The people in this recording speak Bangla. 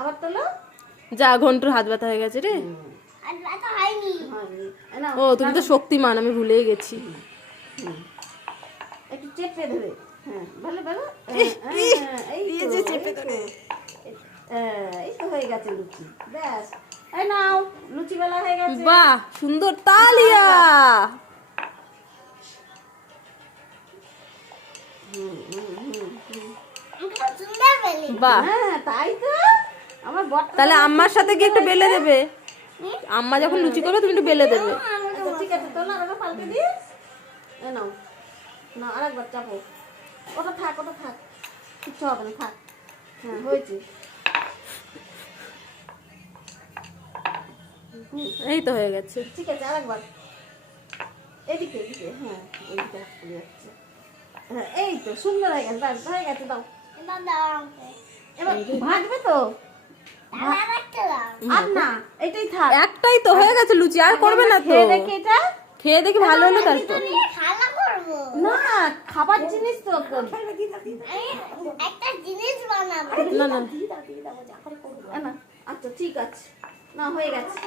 আবার তোলো। যা, ঘন্টুর হাত ব্যথা হয়ে গেছে রে। আর ব্যথা হয়নি। ও তুমি তো শক্তিমান, আমি ভুলেই গেছি। একটু চেপে ধরে, হ্যাঁ ভালো ভালো। এই যে চেপে ধরে। এই তো হয়ে গেছে লুচি, ব্যাস। এই নাও, লুচি বেলা হয়ে গেছে। বাহ, সুন্দর তালিয়া। খুব সুন্দর বেলি। বাহ, হ্যাঁ তাই তো, আমার বটটা। তাহলে আম্মার সাথে কি একটু বেলে দেবে? আম্মা যখন লুচি করবে তুমি একটু বেলে দেবে। আচ্ছা ঠিক আছে, তোলো আর ওটা পাল্টে দিয়ে। এই নাও, না আরেকবার চাপো। ওটা থাক, ওটা থাক, কিচ্ছু হবে না, থাক। হ্যাঁ হয়েছে। এই তো হয়ে গেছে। ঠিক আছে, আরেকবার এদিকে এদিকে, হ্যাঁ এদিকে পড়ে যাচ্ছে। হ্যাঁ এই তো সুন্দর হয়ে গেছে, ব্যাস হয়ে গেছে, দাও। এবার ভাজবে তো। আর না, এটাই থাক। একটাই তো হয়ে গেছে লুচি, আর করবে না তো? খেয়ে দেখি এটা। খেয়ে দেখি ভালো হলো তারপর। না, খাবার জিনিস তো। একটা জিনিস বানাবো। না না, না, আচ্ছা ঠিক আছে, না হয়ে গেছে।